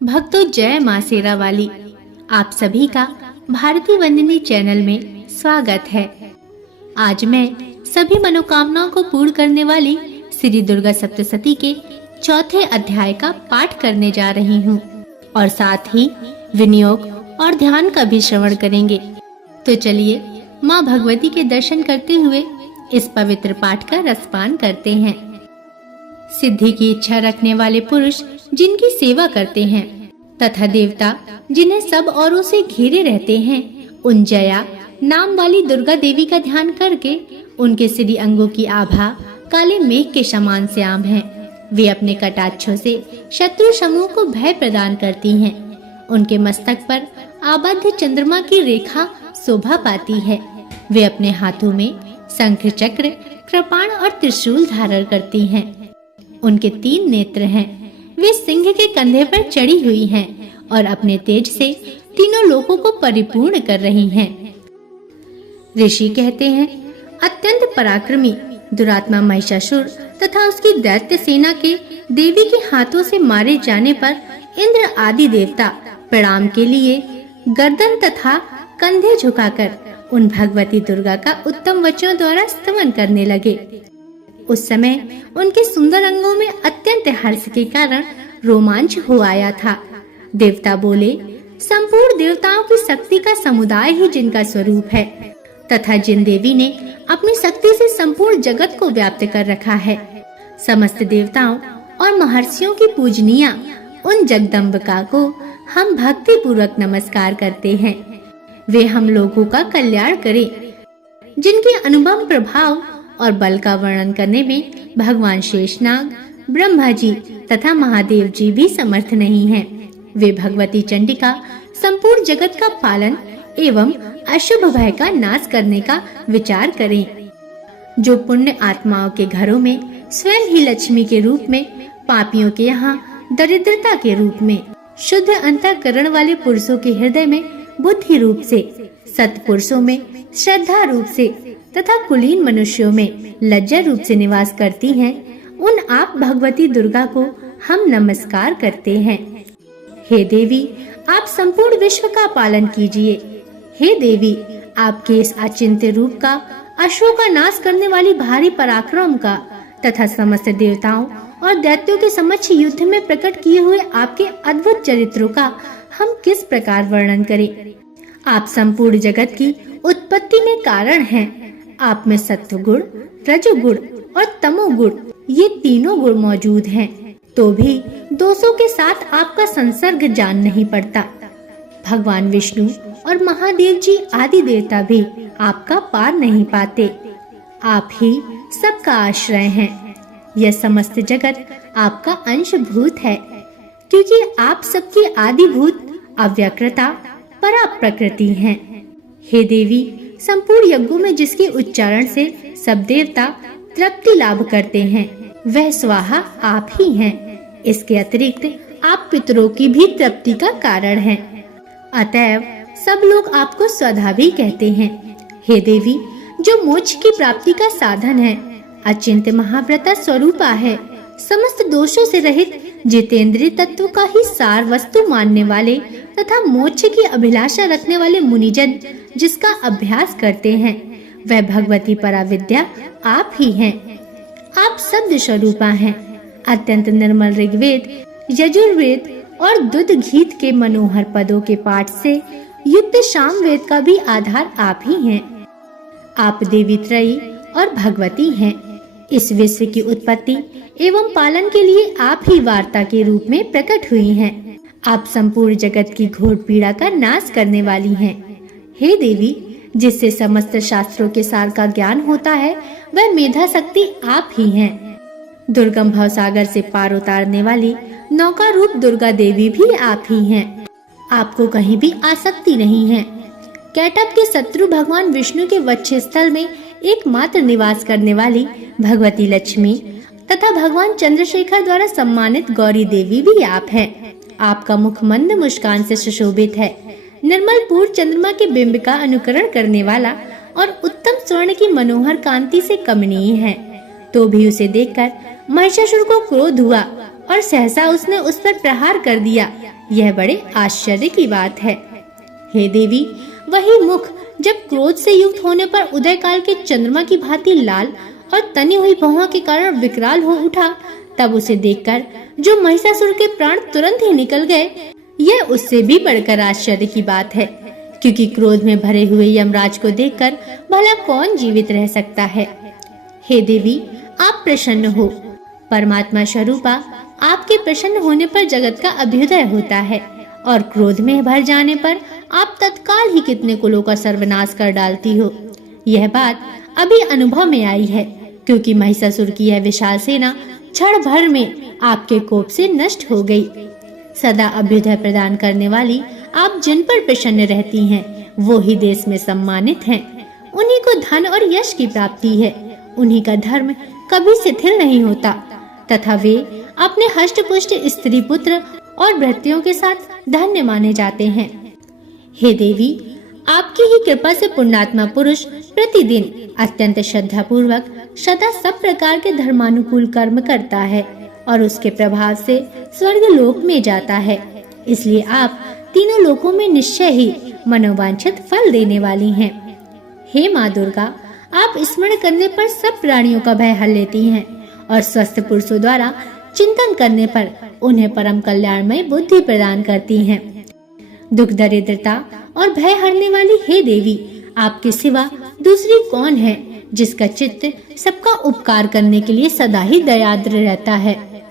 भक्तों, जय मां शेरा वाली। आप सभी का भारती वंदिनी चैनल में स्वागत है। आज मैं सभी मनोकामनाओं को पूर्ण करने वाली श्री दुर्गा सप्तशती के चौथे अध्याय का पाठ करने जा रही हूँ और साथ ही विनियोग और ध्यान का भी श्रवण करेंगे। तो चलिए माँ भगवती के दर्शन करते हुए इस पवित्र पाठ का रसपान करते हैं। सिद्धि की इच्छा रखने वाले पुरुष जिनकी सेवा करते हैं तथा देवता जिन्हें सब औरों से घिरे रहते हैं, उन जया नाम वाली दुर्गा देवी का ध्यान करके उनके श्री अंगों की आभा काले मेघ के समान श्याम है। वे अपने कटाक्षों से शत्रु समूह को भय प्रदान करती हैं। उनके मस्तक पर आबद्ध चंद्रमा की रेखा शोभा पाती है। वे अपने हाथों में शंख चक्र, कृपाण और त्रिशूल धारण करती हैं। उनके 3 नेत्र हैं। वे सिंह के कंधे पर चढ़ी हुई हैं और अपने तेज से तीनों लोकों को परिपूर्ण कर रही हैं। ऋषि कहते हैं, अत्यंत पराक्रमी दुरात्मा महिषासुर तथा उसकी दैत्य सेना के देवी के हाथों से मारे जाने पर इंद्र आदि देवता प्रणाम के लिए गर्दन तथा कंधे झुकाकर उन भगवती दुर्गा का उत्तम वचनों द्वारा स्तवन करने लगे। उस समय उनके सुंदर अंगों में अत्यंत हर्ष के कारण रोमांच हो आया था। देवता बोले, संपूर्ण देवताओं की शक्ति का समुदाय ही जिनका स्वरूप है तथा जिन देवी ने अपनी शक्ति से संपूर्ण जगत को व्याप्त कर रखा है, समस्त देवताओं और महर्षियों की पूजनीय उन जगदम्बिका को हम भक्ति पूर्वक नमस्कार करते हैं। वे हम लोगों का कल्याण करें। जिनके अनुपम प्रभाव और बल का वर्णन करने में भगवान शेषनाग, ब्रह्मा जी तथा महादेव जी भी समर्थ नहीं हैं। वे भगवती चंडिका संपूर्ण जगत का पालन एवं अशुभ भय का नाश करने का विचार करें। जो पुण्य आत्माओं के घरों में स्वयं ही लक्ष्मी के रूप में, पापियों के यहाँ दरिद्रता के रूप में, शुद्ध अंतःकरण वाले पुरुषों के हृदय में बुद्धि रूप से, सत्पुरुषों में श्रद्धा रूप से तथा कुलीन मनुष्यों में लज्जा रूप से निवास करती हैं, उन आप भगवती दुर्गा को हम नमस्कार करते हैं। हे देवी, आप संपूर्ण विश्व का पालन कीजिए। हे देवी, आपके इस अचिंत्य रूप का, असुरों का नाश करने वाली भारी पराक्रम का तथा समस्त देवताओं और दैत्यों के समक्ष युद्ध में प्रकट किए हुए आपके अद्भुत चरित्रों का हम किस प्रकार वर्णन करें। आप संपूर्ण जगत की उत्पत्ति में कारण हैं। आप में सत्व गुण, रजोगुण और तमोगुण ये तीनों गुण मौजूद हैं, तो भी दोषों के साथ आपका संसर्ग जान नहीं पड़ता। भगवान विष्णु और महादेव जी आदि देवता भी आपका पार नहीं पाते। आप ही सबका आश्रय हैं। यह समस्त जगत आपका अंशभूत है, क्योंकि आप सबकी आदिभूत अव्यकृता परा प्रकृति हैं। हे देवी, संपूर्ण यज्ञों में जिसके उच्चारण से सब देवता तृप्ति लाभ करते हैं, वह स्वाहा आप ही हैं। इसके अतिरिक्त आप पितरों की भी तृप्ति का कारण हैं। अतएव सब लोग आपको स्वधा भी कहते हैं। हे देवी, जो मोक्ष की प्राप्ति का साधन है, अचिंत्य महाव्रता स्वरूपा है, समस्त दोषों से रहित जितेंद्रिय तत्व का ही सार वस्तु मानने वाले तथा मोक्ष की अभिलाषा रखने वाले मुनिजन जिसका अभ्यास करते हैं, वह भगवती पराविद्या आप ही हैं। आप शब्द स्वरूपा हैं। अत्यंत निर्मल ऋग्वेद, यजुर्वेद और दुध गीत के मनोहर पदों के पाठ से युक्त सामवेद का भी आधार आप ही हैं। आप देवी त्रयी और भगवती हैं। इस विश्व की उत्पत्ति एवं पालन के लिए आप ही वार्ता के रूप में प्रकट हुई हैं। आप संपूर्ण जगत की घोर पीड़ा का नाश करने वाली हैं। हे देवी, जिससे समस्त शास्त्रों के सार का ज्ञान होता है, वह मेधा शक्ति आप ही हैं। दुर्गम भव सागर से पार उतारने वाली नौका रूप दुर्गा देवी भी आप ही हैं। आपको कहीं भी आसक्ति नहीं है। कैटभ के शत्रु भगवान विष्णु के वक्षस्थल में एकमात्र निवास करने वाली भगवती लक्ष्मी तथा भगवान चंद्रशेखर द्वारा सम्मानित गौरी देवी भी आप हैं। आपका मुख मंद मुस्कान से सुशोभित है। निर्मल पूर्ण चंद्रमा के बिंब का अनुकरण करने वाला और उत्तम स्वर्ण की मनोहर कांति से कमनीय है। तो भी उसे देखकर महिषासुर को क्रोध हुआ और सहसा उसने उस पर प्रहार कर दिया। यह बड़े आश्चर्य की बात है। हे देवी, वही मुख जब क्रोध से युक्त होने पर उदय काल के चंद्रमा की भांति लाल और तनी हुई भौहों के कारण विकराल हो उठा, तब उसे देखकर जो महिषासुर के प्राण तुरंत ही निकल गए, यह उससे भी बढ़कर आश्चर्य की बात है, क्योंकि क्रोध में भरे हुए यमराज को देखकर भला कौन जीवित रह सकता है। हे देवी, आप प्रसन्न हो। परमात्मा स्वरूपा, आपके प्रसन्न होने पर जगत का अभ्युदय होता है और क्रोध में भर जाने पर आप तत्काल ही कितने कुलों का सर्वनाश कर डालती हो। यह बात अभी अनुभव में आई है, क्योंकि महिषासुर की यह विशाल सेना क्षण भर में आपके कोप से नष्ट हो गई। सदा अभ्युदय प्रदान करने वाली आप जिन पर प्रसन्न रहती हैं, वो ही देश में सम्मानित हैं। उन्हीं को धन और यश की प्राप्ति है। उन्हीं का धर्म कभी शिथिल नहीं होता तथा वे अपने हष्ट-पुष्ट स्त्री पुत्र और भृत्यों के साथ धन्य माने जाते हैं। हे देवी, आपकी ही कृपा से पुण्यात्मा पुरुष प्रतिदिन अत्यंत श्रद्धा पूर्वक सदा सब प्रकार के धर्मानुकूल कर्म करता है और उसके प्रभाव से स्वर्ग लोक में जाता है। इसलिए आप तीनों लोकों में निश्चय ही मनोवांछित फल देने वाली हैं। हे माँ दुर्गा, आप स्मरण करने पर सब प्राणियों का भय हर लेती हैं और स्वस्थ पुरुषों द्वारा चिंतन करने पर उन्हें परम कल्याणमय बुद्धि प्रदान करती हैं। दुख दरिद्रता और भय हरने वाली हे देवी, आपके सिवा दूसरी कौन है जिसका चित्त सबका उपकार करने के लिए सदा ही दयाद्र रहता है।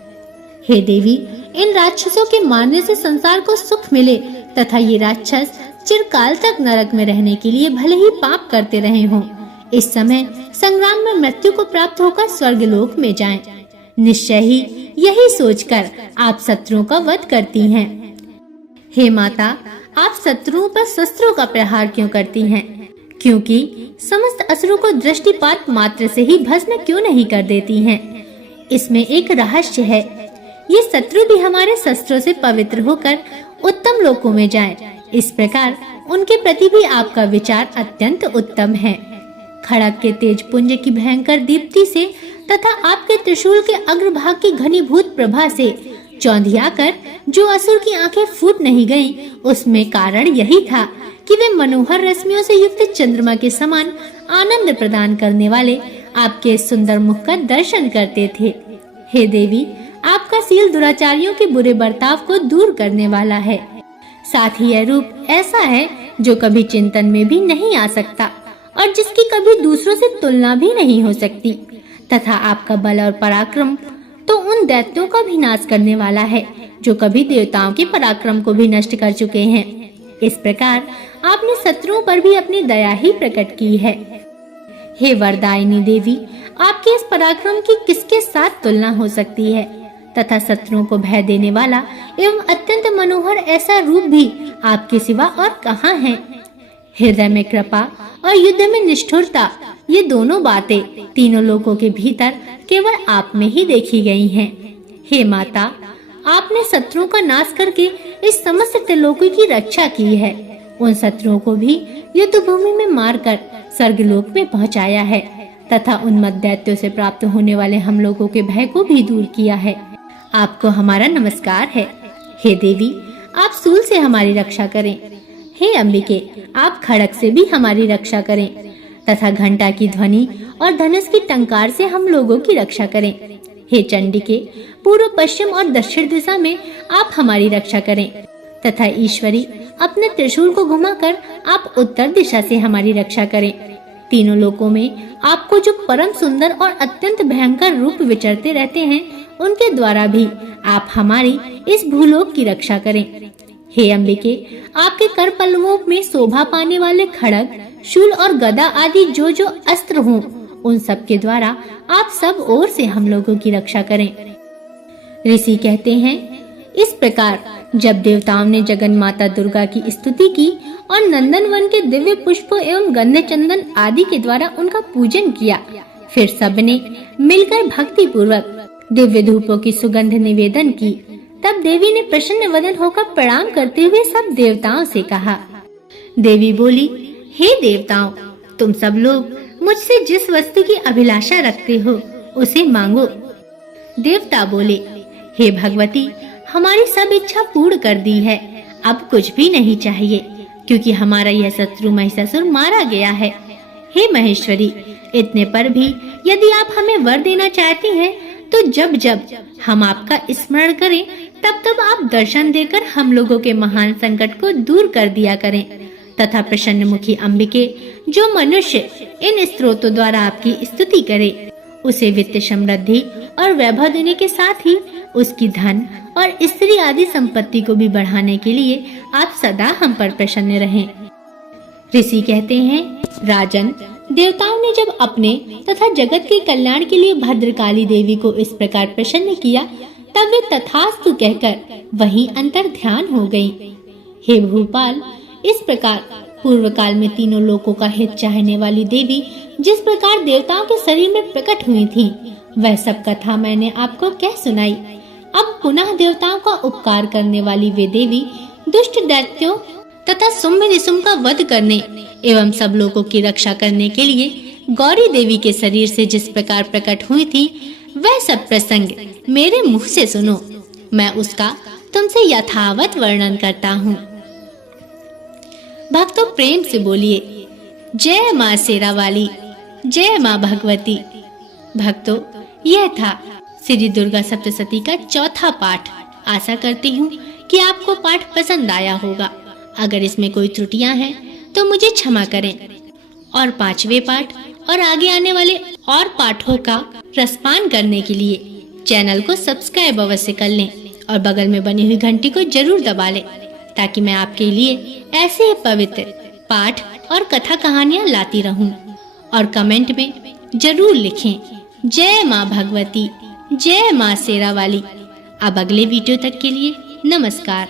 हे देवी, इन राक्षसों के मारने से संसार को सुख मिले तथा ये राक्षस चिरकाल तक नरक में रहने के लिए भले ही पाप करते रहे हों, इस समय संग्राम में मृत्यु को प्राप्त होकर स्वर्गलोक में जाएं। निश्चय ही यही सोचकर आप शत्रुओं का वध करती हैं। हे माता, आप शत्रुओं पर शस्त्रों का प्रहार क्यों करती हैं? क्योंकि समस्त असुरों को दृष्टिपात मात्र से ही भस्म क्यों नहीं कर देती हैं? इसमें एक रहस्य है। ये शत्रु भी हमारे शस्त्रों से पवित्र होकर उत्तम लोकों में जाएं। इस प्रकार उनके प्रति भी आपका विचार अत्यंत उत्तम है। खड़ग के तेज पुंज की भयंकर दीप्ति से तथा आपके त्रिशूल के अग्रभाग की घनीभूत प्रभा से चौंधिया कर जो असुर की आंखें फूट नहीं गईं, उसमें कारण यही था कि वे मनोहर रश्मियों से युक्त चंद्रमा के समान आनंद प्रदान करने वाले आपके सुंदर मुख का दर्शन करते थे। हे देवी, आपका शील दुराचारियों के बुरे बर्ताव को दूर करने वाला है। साथ ही यह रूप ऐसा है जो कभी चिंतन में भी नहीं आ सकता और जिसकी कभी दूसरों से तुलना भी नहीं हो सकती, तथा आपका बल और पराक्रम तो उन दैत्यों का भी नाश करने वाला है जो कभी देवताओं के पराक्रम को भी नष्ट कर चुके हैं। इस प्रकार आपने शत्रुओं पर भी अपनी दया ही प्रकट की है। हे वरदायिनी देवी, आपके इस पराक्रम की किसके साथ तुलना हो सकती है? तथा शत्रुओं को भय देने वाला एवं अत्यंत मनोहर ऐसा रूप भी आपके सिवा और कहाँ है? हृदय में कृपा और युद्ध में निष्ठुरता, ये दोनों बातें तीनों लोकों के भीतर केवल आप में ही देखी गई हैं। हे माता, आपने शत्रुओं का नाश करके इस समस्त त्रिलोकी की रक्षा की है। उन शत्रुओं को भी युद्ध भूमि में मारकर स्वर्गलोक में पहुंचाया है तथा उन दैत्यों से प्राप्त होने वाले हम लोगों के भय को भी दूर किया है। आपको हमारा नमस्कार है। हे देवी, आप सूल से हमारी रक्षा करें। हे अंबिके, आप खड़ग से भी हमारी रक्षा करें तथा घंटा की ध्वनि और धनुष की टंकार से हम लोगों की रक्षा करें। हे चंडिके, पूर्व पश्चिम और दक्षिण दिशा में आप हमारी रक्षा करें तथा ईश्वरी, अपने त्रिशूल को घुमाकर आप उत्तर दिशा से हमारी रक्षा करें। तीनों लोकों में आपको जो परम सुंदर और अत्यंत भयंकर रूप विचरते रहते हैं, उनके द्वारा भी आप हमारी इस भूलोक की रक्षा करें। हे अंबिके, आपके कर पल्लवों में शोभा पाने वाले खड़ग, शूल और गदा आदि जो जो अस्त्र हों, उन सब के द्वारा आप सब ओर से हम लोगों की रक्षा करें। ऋषि कहते हैं, इस प्रकार जब देवताओं ने जगन माता दुर्गा की स्तुति की और नंदन वन के दिव्य पुष्पों एवं गंधे चंदन आदि के द्वारा उनका पूजन किया, फिर सबने मिलकर भक्ति पूर्वक दिव्य धूपों की सुगंध निवेदन की। तब देवी ने प्रसन्न वदन होकर प्रणाम करते हुए सब देवताओं से कहा। देवी बोली, हे देवताओं, तुम सब लोग मुझसे जिस वस्तु की अभिलाषा रखते हो उसे मांगो। देवता बोले, हे भगवती, हमारी सब इच्छा पूर्ण कर दी है। अब कुछ भी नहीं चाहिए, क्योंकि हमारा यह शत्रु महिषासुर मारा गया है। हे महेश्वरी, इतने पर भी यदि आप हमें वर देना चाहती हैं, तो जब जब हम आपका स्मरण करें तब तब आप दर्शन देकर हम लोगों के महान संकट को दूर कर दिया करें, तथा प्रसन्न मुखी अंबिके जो मनुष्य इन स्तोत्रों द्वारा आपकी स्तुति करे, उसे वित्त समृद्धि और वैभव देने के साथ ही उसकी धन और स्त्री आदि संपत्ति को भी बढ़ाने के लिए आप सदा हम पर प्रसन्न रहें। ऋषि कहते हैं, राजन, देवताओं ने जब अपने तथा जगत के कल्याण के लिए भद्रकाली देवी को इस प्रकार प्रसन्न किया, तब वे तथास्तु कहकर वहीं अंतर ध्यान हो गईं। हे भूपाल, इस प्रकार पूर्व काल में तीनों लोकों का हित चाहने वाली देवी जिस प्रकार देवताओं के शरीर में प्रकट हुई थी, वह सब कथा मैंने आपको कह सुनाई। अब पुनः देवताओं का उपकार करने वाली वे देवी दुष्ट दैत्यों तथा शुंभ निशुंभ का वध करने एवं सब लोगों की रक्षा करने के लिए गौरी देवी के शरीर से जिस प्रकार प्रकट हुई थी, वह सब प्रसंग मेरे मुख से सुनो। मैं उसका तुमसे यथावत वर्णन करता हूँ। भक्तों, प्रेम से बोलिए, जय माँ शेरा वाली, जय माँ भगवती। भक्तों, यह था श्री दुर्गा सप्तशती का चौथा पाठ। आशा करती हूँ कि आपको पाठ पसंद आया होगा। अगर इसमें कोई त्रुटियां हैं तो मुझे क्षमा करें, और पांचवे पाठ और आगे आने वाले और पाठों का रसपान करने के लिए चैनल को सब्सक्राइब अवश्य कर लें और बगल में बनी हुई घंटी को जरूर दबा लें, ताकि मैं आपके लिए ऐसे ही पवित्र पाठ और कथा कहानियां लाती रहूं। और कमेंट में जरूर लिखें, जय माँ भगवती, जय माँ शेरा वाली। अब अगले वीडियो तक के लिए नमस्कार।